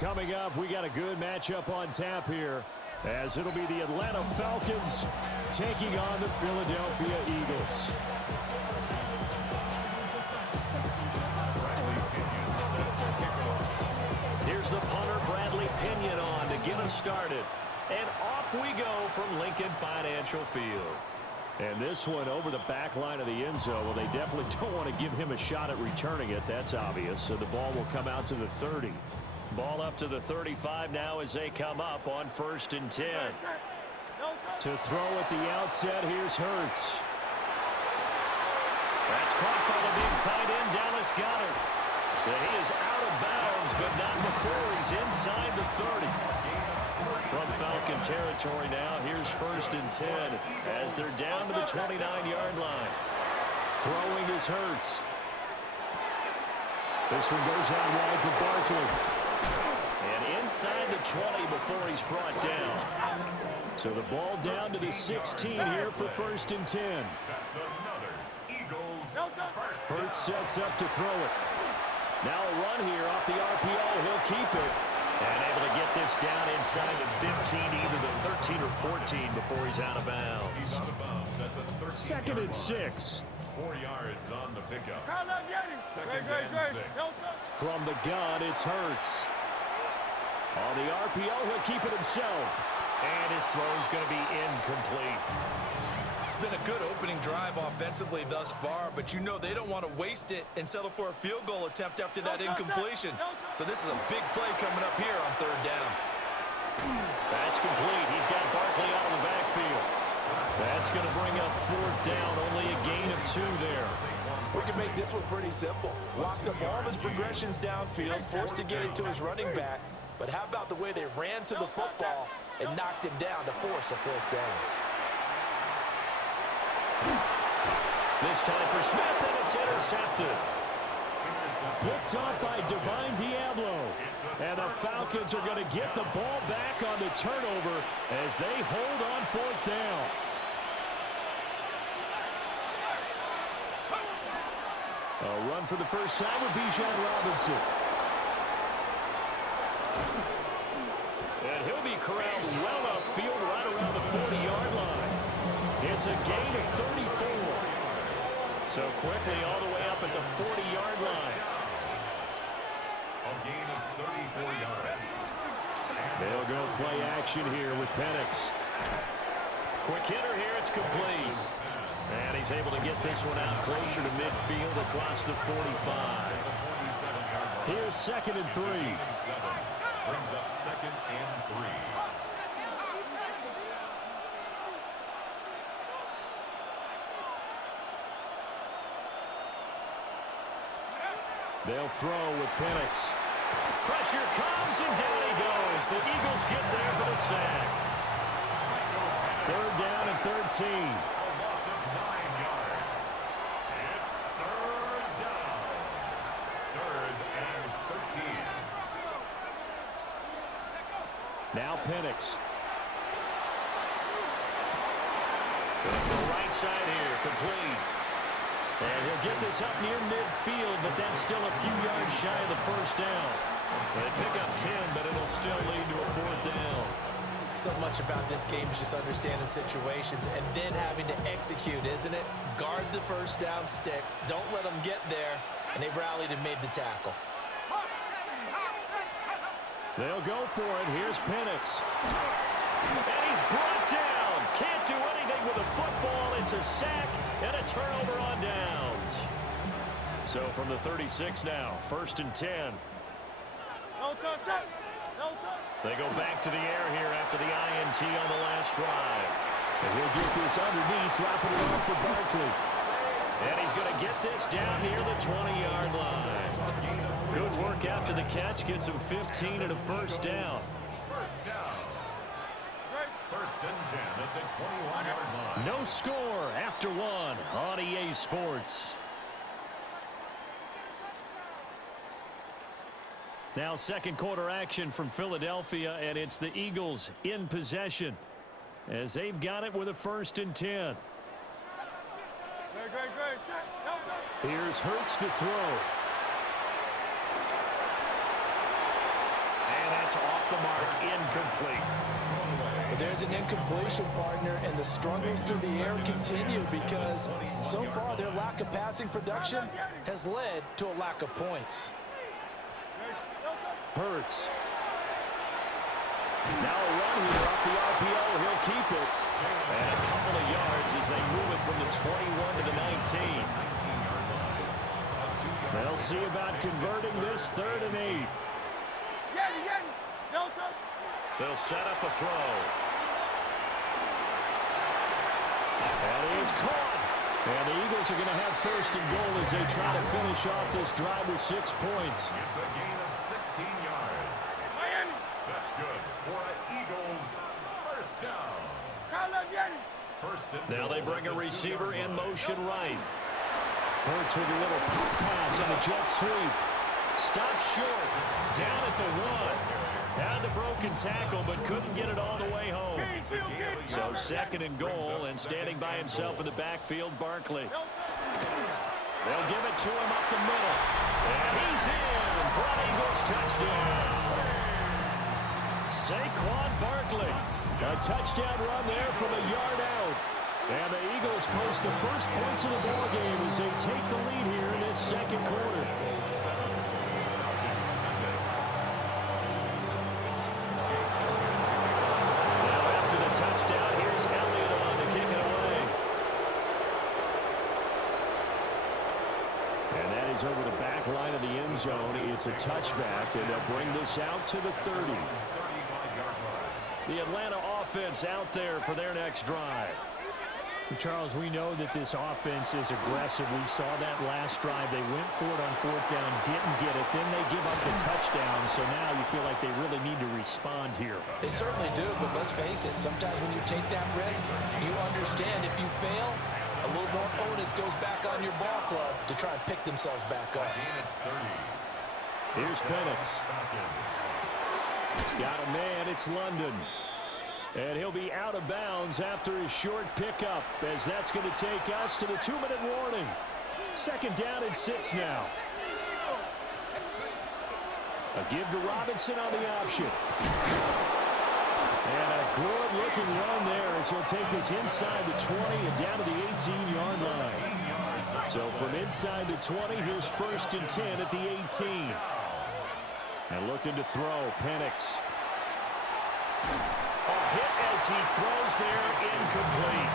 Coming up, we got a good matchup on tap here, as it'll be the Atlanta Falcons taking on the Philadelphia Eagles. Here's the punter, Bradley Pinion, on to get us started. And off we go from Lincoln Financial Field. And this one over the back line of the end zone. Well, they definitely don't want to give him a shot at returning it. That's obvious. So the ball will come out to the 30. Ball up to the 35 now as they come up on 1st and 10. To throw at the outset, here's Hurts. That's caught by the big tight end, Dallas Goedert. And he is out of bounds, but not before he's inside the 30. From Falcon territory now, here's 1st and 10 as they're down to the 29-yard line. Throwing is Hurts. This one goes out wide for Barkley. And inside the 20 before he's brought down. So the ball down to the 16 here for 1st and 10. Hurts sets up to throw it. Now a run here off the RPO. He'll keep it. And able to get this down inside the 15, either the 13 or 14 before he's out of bounds. 2nd and 6. 4 yards on the pickup. 2nd and 6. From the gun, it's Hurts. On the RPO, he'll keep it himself. And his throw's going to be incomplete. It's been a good opening drive offensively thus far, but you know they don't want to waste it and settle for a field goal attempt after that incompletion. So this is a big play coming up here on 3rd down. That's complete. He's got Barkley out of the backfield. That's going to bring up 4th down, only a gain of 2 there. We can make this one pretty simple. Locked up all of his progressions downfield, forced to get it to his running back. But how about the way they ran to the football and knocked him down to force a 4th down? This time for Smith, and it's intercepted. Picked off by Divine Diablo. And the Falcons are going to get the ball back on the turnover as they hold on 4th down. A run for the first time with Bijan Robinson. And he'll be corralled well upfield right around the 40-yard line. It's a gain of 34. So quickly all the way up at the 40-yard line. A gain of 34 yards. They'll go play action here with Penix. Quick hitter here, it's complete. And he's able to get this one out closer to midfield across the 45. Here's 2nd and 3. Brings up 2nd and 3. They'll throw with Penix. Pressure comes, and down he goes. The Eagles get there for the sack. 3rd down and 13. A loss of 9 yards. It's 3rd down. 3rd and 13. Now Penix. The right side here, complete. And he'll get this up near midfield, but that's still a few yards shy of the 1st down. They pick up 10, but it'll still lead to a 4th down. So much about this game is just understanding situations and then having to execute, isn't it? Guard the 1st down sticks. Don't let them get there. And they rallied and made the tackle. They'll go for it. Here's Penix. And he's brought down. Can't do anything with a football. It's a sack and a turnover on downs. So from the 36 now, 1st and 10. They go back to the air here after the INT on the last drive. And he'll get this underneath, dropping it off for Barkley. And he's going to get this down near the 20-yard line. Good work after the catch. Gets him 15 and a 1st down. 1st down. 1st and 10 at the 21-yard line. No score after 1 on EA Sports. Now 2nd quarter action from Philadelphia, and it's the Eagles in possession as they've got it with a 1st and 10. Here's Hurts to throw. And That's off the mark, incomplete. But there's an incompletion, partner, and the struggles through the air continue because so far their lack of passing production has led to a lack of points. Hurts. Now a run here off the RPO. He'll keep it. And a couple of yards as they move it from the 21 to the 19. They'll see about converting this 3rd and 8. They'll set up a throw. That is caught. And the Eagles are going to have 1st and goal as they try to finish off this drive with 6 points. It's a gain of 16 yards. That's good for an Eagles 1st down. Now they bring a receiver in motion right. Hurts with a little pop pass on the jet sweep. Stops short. Down at the 1. Had the broken tackle, but couldn't get it all the way home. So 2nd and goal, and standing by himself in the backfield, Barkley. They'll give it to him up the middle. And he's in for an Eagles touchdown. Saquon Barkley. A touchdown run there from a yard out. And the Eagles post the first points of the ballgame as they take the lead here in this 2nd quarter. Now after the touchdown, here's Elliott on to kick it away. And that is over the back line of the end zone. It's a touchback, and they'll bring this out to the 30. The Atlanta offense out there for their next drive. Charles, we know that this offense is aggressive. We saw that last drive. They went for it on 4th down, didn't get it. Then they give up the touchdown. So now you feel like they really need to respond here. They certainly do, but let's face it. Sometimes when you take that risk, you understand if you fail, a little more onus goes back on your ball club to try and pick themselves back up. Here's Penix. Got a man. It's London. And he'll be out of bounds after his short pickup, as that's going to take us to the 2-minute warning. 2nd down and 6 now. A give to Robinson on the option. And a good-looking run there as he'll take this inside the 20 and down to the 18-yard line. So from inside the 20, here's 1st and 10 at the 18. And looking to throw, Penix. A hit as he throws there, incomplete.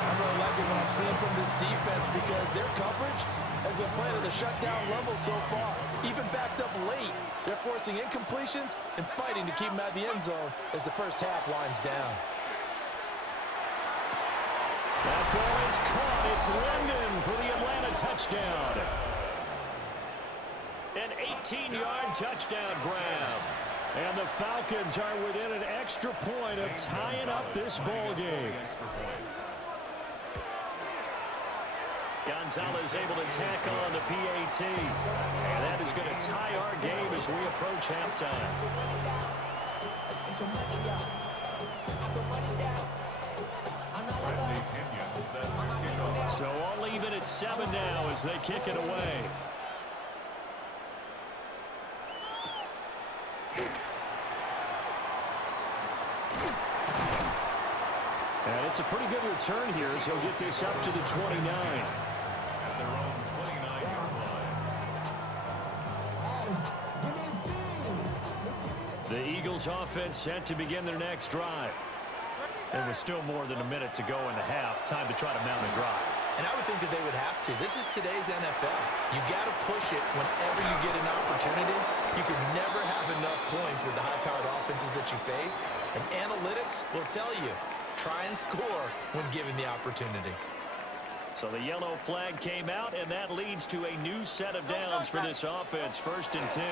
I'm really liking what I've seen from this defense because their coverage has been playing at a shutdown level so far. Even backed up late, they're forcing incompletions and fighting to keep them out of the end zone as the first half winds down. That ball is caught. It's London for the Atlanta touchdown. An 18-yard touchdown grab. And the Falcons are within an extra point of tying up this ball game. Gonzalez able to tack on the PAT. And that is going to tie our game as we approach halftime. So all even at 7 now as they kick it away. And it's a pretty good return here as he'll get this up to the 29. At their own 29-yard line. The Eagles offense set to begin their next drive. And with still more than a minute to go in the half, time to try to mount a drive. And I would think that they would have to. This is today's NFL. You got to push it whenever you get an opportunity. You can never have enough points with the high-powered offenses that you face. And analytics will tell you, try and score when given the opportunity. So the yellow flag came out, and that leads to a new set of downs for this offense. 1st and 10.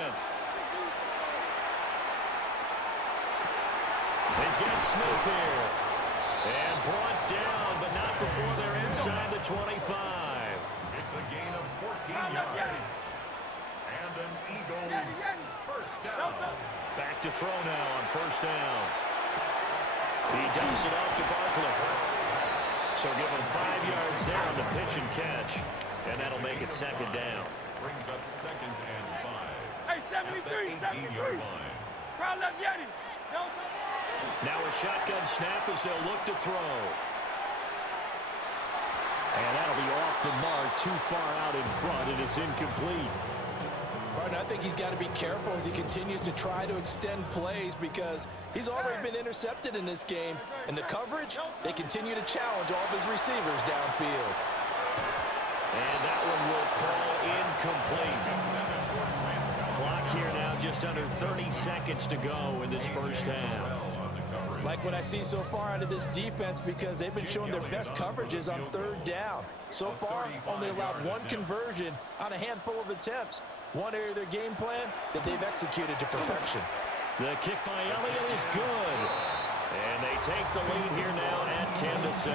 He's got Smith here. And brought down, but not before they're inside the 25. It's a gain of 14 yards. And an Eagles 1st down. Back to throw now on 1st down. He dumps it off to Barkley. So give him 5 yards there on the pitch and catch. And that'll make it 2nd down. Brings up 2nd and 5. At the 18-yard line. Now a shotgun snap as they'll look to throw. And that'll be off the mark, too far out in front, and it's incomplete. Partner, I think he's got to be careful as he continues to try to extend plays because he's already been intercepted in this game. And the coverage, they continue to challenge all of his receivers downfield. And that one will fall incomplete. Clock here now just under 30 seconds to go in this first half. Like what I see so far out of this defense because they've been showing their best coverages on third down. So far, only allowed one conversion on a handful of attempts. One area of their game plan that they've executed to perfection. The kick by Elliott is good. And they take the lead here now at 10-7.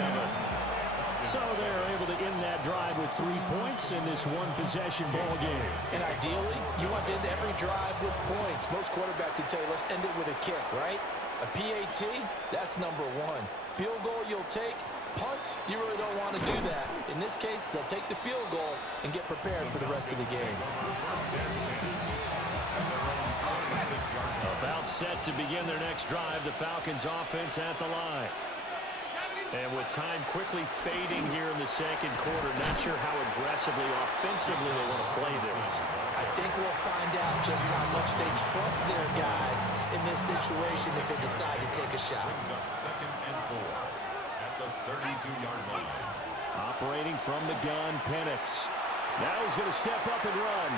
So they're able to end that drive with 3 points in this one-possession ball game. And ideally, you want to end every drive with points. Most quarterbacks would tell you, let's end it with a kick, right? A PAT, that's number one. Field goal you'll take. Punts, you really don't want to do that. In this case, they'll take the field goal and get prepared for the rest of the game. About set to begin their next drive, the Falcons offense at the line. And with time quickly fading here in the second quarter, not sure how aggressively, offensively they want to play this. I think we'll find out just how much they trust their guys in this situation if they decide to take a shot. Second and 4 at the 32-yard line. Operating from the gun, Penix. Now he's going to step up and run.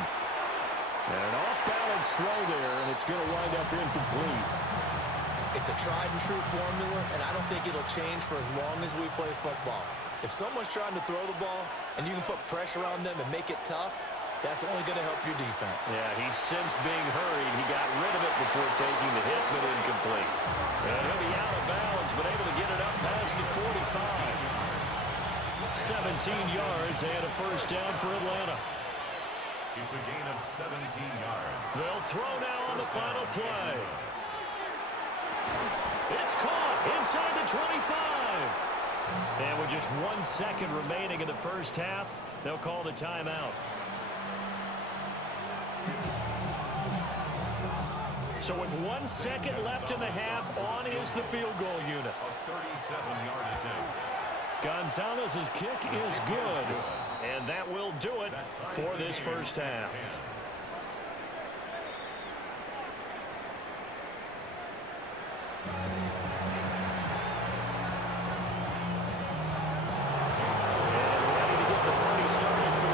And an off-balance throw there, and it's going to wind up incomplete. It's a tried-and-true formula, and I don't think it'll change for as long as we play football. If someone's trying to throw the ball, and you can put pressure on them and make it tough, that's only going to help your defense. Yeah, he's since being hurried. He got rid of it before taking the hit, but incomplete. And he'll be out of bounds, but able to get it up past the 45. 17 yards and a first down for Atlanta. It's a gain of 17 yards. They'll throw now on the final play. It's caught inside the 25. And with just 1 second remaining in the first half, they'll call the timeout. So with 1 second left in the half, on is the field goal unit. A 37-yard attempt. Gonzalez's kick is good. And that will do it for this first half.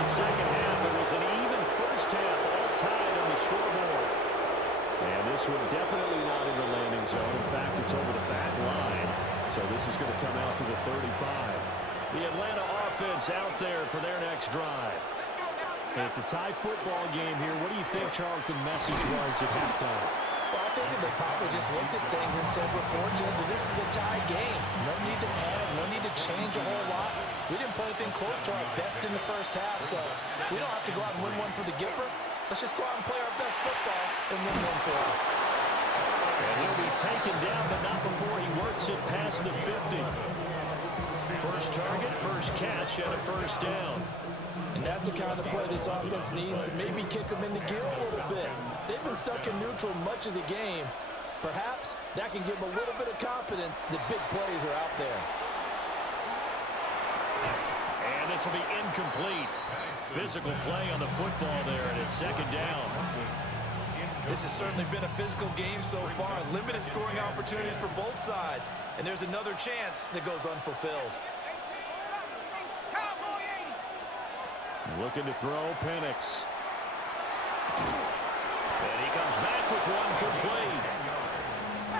Second half, it was an even first half, all tied on the scoreboard. And this one definitely not in the landing zone. In fact, it's over the back line. So this is going to come out to the 35. The Atlanta offense out there for their next drive. It's a tie football game here. What do you think, Charles, the message was at halftime? Well, I think that they probably just looked at things and said, we're fortunate that this is a tie game. No need to panic, no need to change a whole lot. We didn't play anything close to our best in the first half, so we don't have to go out and win one for the Gipper. Let's just go out and play our best football and win one for us. And he'll be taken down, but not before he works it past the 50. First target, first catch, and a first down. And that's the kind of play this offense needs to maybe kick them in the gear a little bit. They've been stuck in neutral much of the game. Perhaps that can give them a little bit of confidence that big plays are out there. And this will be incomplete. Physical play on the football there, and it's second down. This has certainly been a physical game so far. Limited scoring opportunities for both sides. And there's another chance that goes unfulfilled. Looking to throw, Penix. And he comes back with one complete.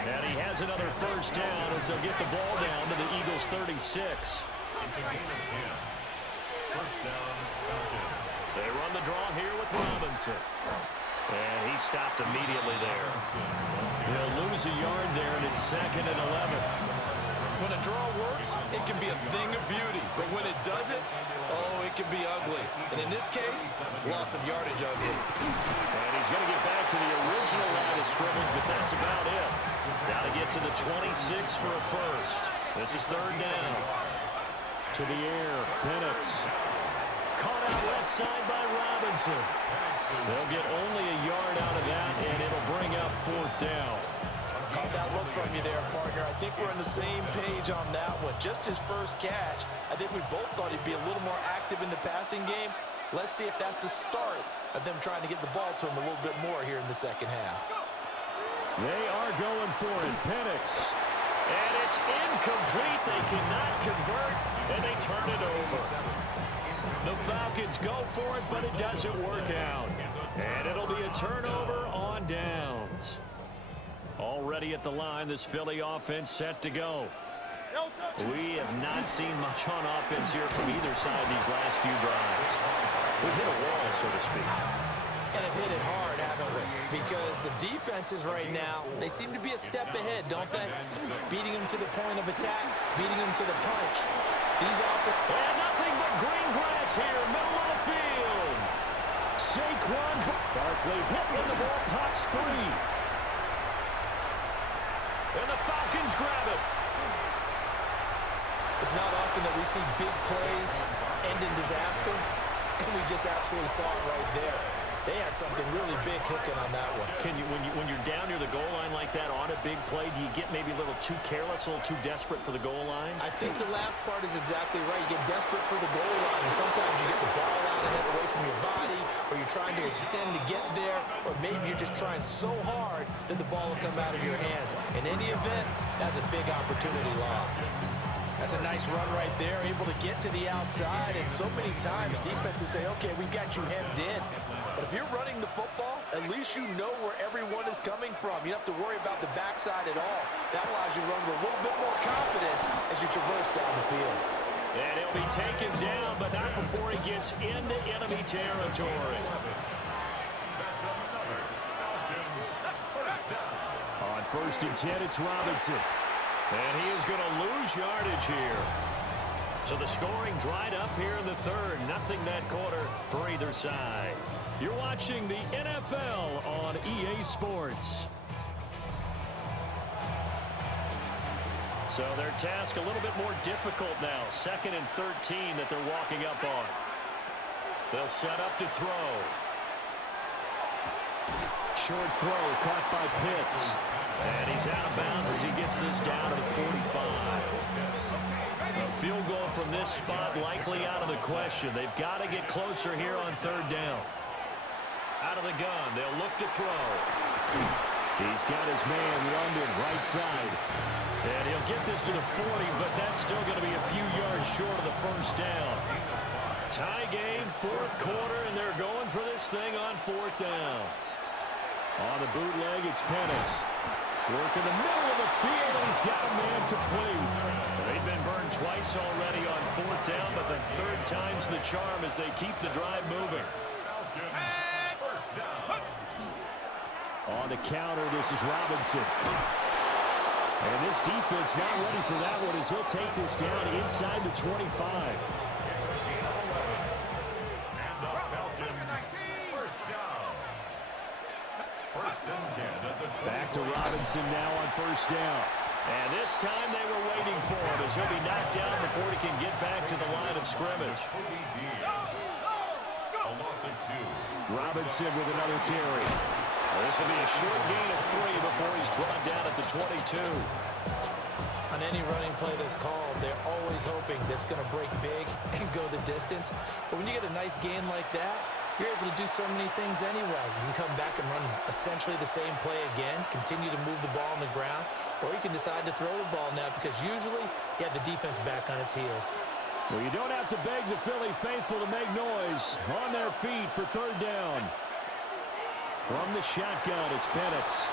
And he has another first down as they'll get the ball down to the Eagles' 36. It's a gain of 10. First down, Falcons. They run the draw here with Robinson. And he stopped immediately there. He'll lose a yard there, and it's second and 11. When a draw works, it can be a thing of beauty. But when it doesn't, oh, it can be ugly. And in this case, loss of yardage ugly. And he's going to get back to the original line of scrimmage, but that's about it. Now to get to the 26 for a first. This is third down. To the air, Penix. Caught out left side by Robinson. They'll get only a yard out of that, and it'll bring up 4th 4th down. Caught that look from you there, partner. I think we're on the same page on that one. Just his first catch. I think we both thought he'd be a little more active in the passing game. Let's see if that's the start of them trying to get the ball to him a little bit more here in the second half. They are going for it. Penix. And it's incomplete. They cannot convert, and they turn it over. The Falcons go for it, but it doesn't work out. And it'll be a turnover on downs. Already at the line, this Philly offense set to go. We have not seen much on offense here from either side these last few drives. We've hit a wall, so to speak. And have hit it hard, haven't we? Because the defenses right now, they seem to be a step ahead, don't they? Beating them to the point of attack, beating them to the punch. These offenses... And nothing but green grass here, middle of the field. Saquon Barkley hit and the ball pops free. And the Falcons grab it. It's not often that we see big plays end in disaster, and we just absolutely saw it right there. They had something really big cooking on that one. Can you, when you're down near the goal line like that on a big play, do you get maybe a little too careless, a little too desperate for the goal line? I think the last part is exactly right. You get desperate for the goal line, and sometimes you get the ball out ahead away from your body, or you're trying to extend to get there, or maybe you're just trying so hard that the ball will come out of your hands. In any event, that's a big opportunity lost. That's a nice run right there, able to get to the outside, and so many times defenses say, okay, we got you hemmed in. But if you're running the football, at least you know where everyone is coming from. You don't have to worry about the backside at all. That allows you to run with a little bit more confidence as you traverse down the field. And he'll be taken down, but not before he gets into enemy territory. On 1st and 10, it's Robinson. And he is going to lose yardage here. So the scoring dried up here in the 3rd. Nothing that quarter for either side. You're watching the NFL on EA Sports. So their task a little bit more difficult now. 2nd and 13 that they're walking up on. They'll set up to throw. Short throw caught by Pitts. And he's out of bounds as he gets this down to the 45. A field goal from this spot likely out of the question. They've got to get closer here on 3rd down. Out of the gun, they'll look to throw. He's got his man London right side. And he'll get this to the 40, but that's still going to be a few yards short of the 1st down. Tie game, 4th quarter, and they're going for this thing on 4th down. On the bootleg, it's Penix. Work in the middle of the field, and he's got a man complete. They've been burned twice already on 4th down, but the 3rd time's the charm as they keep the drive moving. On the counter, this is Robinson. And this defense not ready for that one as he'll take this down inside the 25. Back to Robinson now on 1st down. And this time they were waiting for him as he'll be knocked down before he can get back to the line of scrimmage. Robinson with another carry. This will be a short gain of 3 before he's brought down at the 22. On any running play that's called, they're always hoping that it's going to break big and go the distance. But when you get a nice gain like that, you're able to do so many things anyway. You can come back and run essentially the same play again, continue to move the ball on the ground, or you can decide to throw the ball now because usually you have the defense back on its heels. Well, you don't have to beg the Philly faithful to make noise. On their feet for 3rd down. From the shotgun, it's Penix.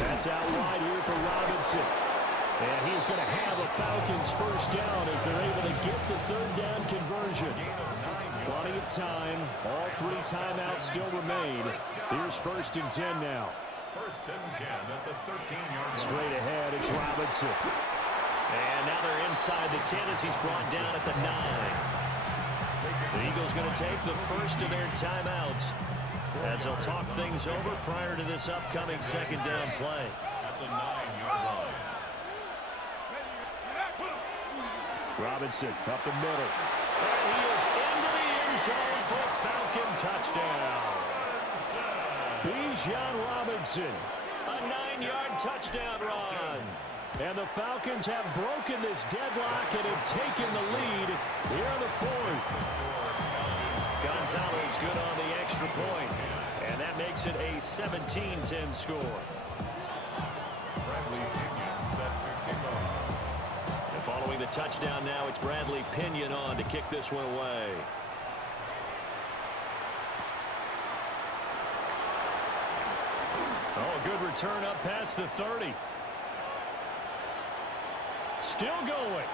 That's out wide here for Robinson. And he's going to have a Falcons 1st down as they're able to get the 3rd down conversion. Plenty of time. All 3 timeouts still remain. Here's 1st and 10 now. 1st and 10 at the 13-yard line. Straight ahead, it's Robinson. And now they're inside the 10 as he's brought down at the 9. The Eagles going to take the first of their timeouts as they'll talk things over prior to this upcoming 2nd down play. At the 9-yard line. Robinson up the middle. And he is into the end zone for a Falcon touchdown. Bijan Robinson a 9-yard touchdown run. And the Falcons have broken this deadlock and have taken the lead here in the fourth. Gonzalez good on the extra point. And that makes it a 17-10 score. Bradley Pinion set to kick off. And following the touchdown now, it's Bradley Pinion on to kick this one away. Oh, a good return up past the 30. Still going.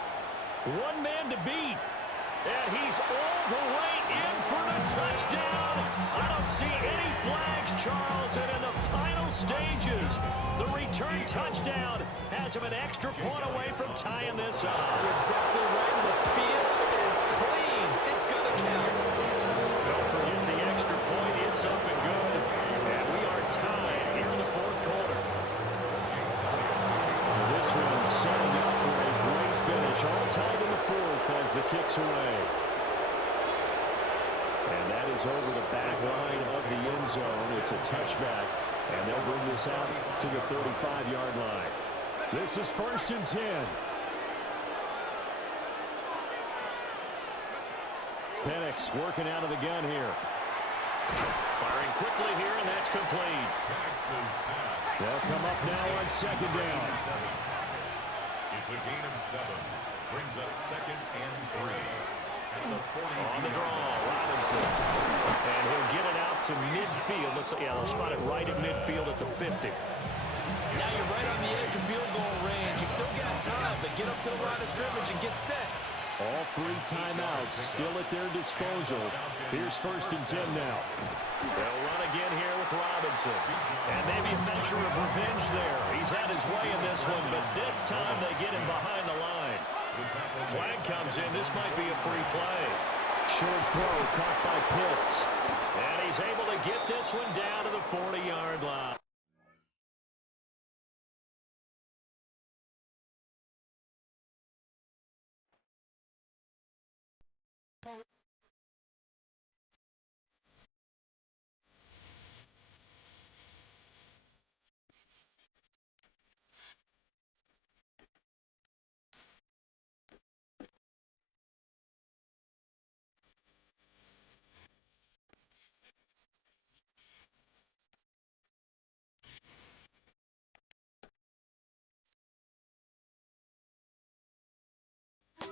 One man to beat. And he's all the way in for the touchdown. I don't see any flags, Charles. And in the final stages, the return touchdown has him an extra point away from tying this up. You're exactly right. The field is clean. It's going to count. Don't forget the extra point. It's up and good. And we are tied here in the fourth quarter. This one setting up for a great finish. All tied in the fourth as the kick's away. And that is over the back line of the end zone. It's a touchback. And they'll bring this out to the 35-yard line. This is 1st and 10. Penix working out of the gun here. Firing quickly here, and that's complete. They'll come up now on 2nd down. It's a gain of 7. Brings up 2nd and 3. At the 40. On the draw, Robinson. And he'll get it out to midfield. Looks like, yeah, they'll spot it right at midfield at the 50. Now you're right on the edge of field goal range. You still got time to get up to the line of scrimmage and get set. All 3 timeouts still at their disposal. Here's 1st and 10 now. They'll run again here with Robinson. And maybe a measure of revenge there. He's had his way in this one, but this time they get him behind the line. Flag comes in. This might be a free play. Short throw caught by Pitts. And he's able to get this one down to the 40-yard line.